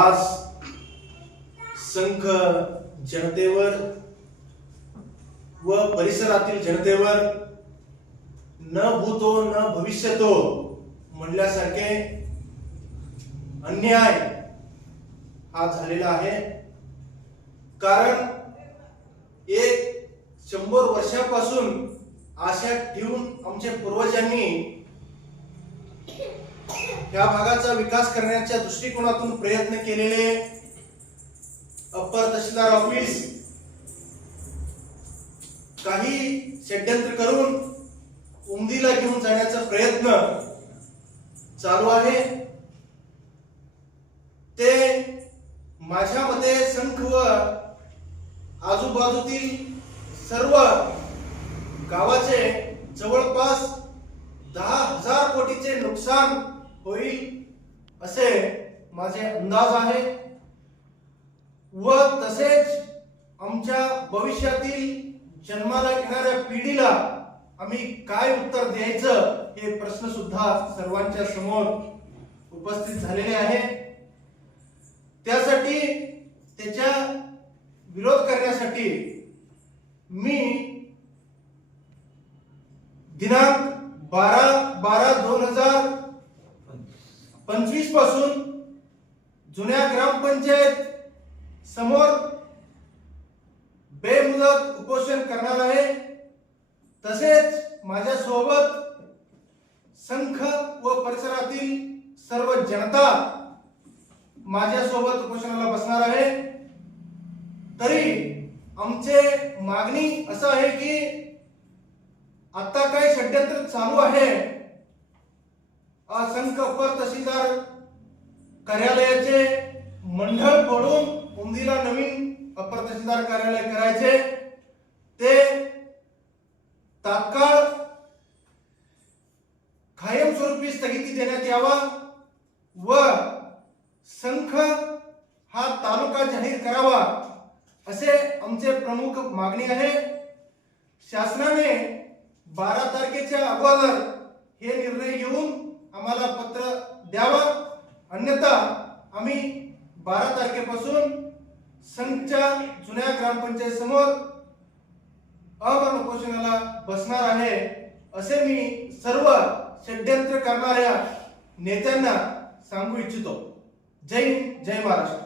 आज संख जनतेवर व परिसरातील जनतेवर न भूतो न भविष्यतो म्हणल्यासारखे अन्याय हा झालेला आहे। कारण 100 वर्षापासून आशा ठेवून आमच्या पूर्वजांनी या भागाचा विकास करण्याच्या दृष्टिकोनातून प्रयत्न केलेले अप्पर तहसीलदार ऑफिस काही षड्यंत्र करून उमदीला घेऊन जाण्याचा प्रयत्न चालू आहे। ते माझ्या मते संख व आजूबाजूतील सर्व गावाचे जवळपास 10,000 कोटीचे नुकसान होईल असे माझे अंदाज आहे व तसेच आमच्या भविष्यातील जन्माला येणाऱ्या पिढीला आम्ही काय उत्तर द्यायचं हे प्रश्न सुद्धा सर्वांच्या समोर उपस्थित झालेले आहे। त्यासाठी त्याच्या विरोध करण्यासाठी मी दिनांक 12/12/2025 पासून जुन्या ग्रामपंचायत समोर बेमुदत उपोषण करणार आहे। तसेच माझ्या सोबत संख व परिसरातील सर्व जनता माझ्या सोबत उपोषणाला बसणार आहे। तरी आमचे मागणी असं आहे की आता काय षड्यंत्र चालू आहे, संख अप्पर तहसीलदार कार्यालयाचे मंडळ फोडून उमदीला नवीन अप्पर तहसीलदार कार्यालय करायचे, ते तात्काळ कायमस्वरूपी स्थगिती देण्यात यावा व संख हा तालुका जाहीर करावा असे आमचे प्रमुख मागणी आहे। शासनाने 12 तारखेच्या अगोदर हे निर्णय घेऊन आम्हाला पत्र द्यावा, अन्यथा आम्ही 12 तारखेपासून संघच्या जुन्या ग्रामपंचायत समोर अमरण उपोषणाला बसणार आहे असे मी सर्व षड्यंत्र करणाऱ्या नेत्यांना सांगू इच्छितो। जय हिंद, जय महाराष्ट्र।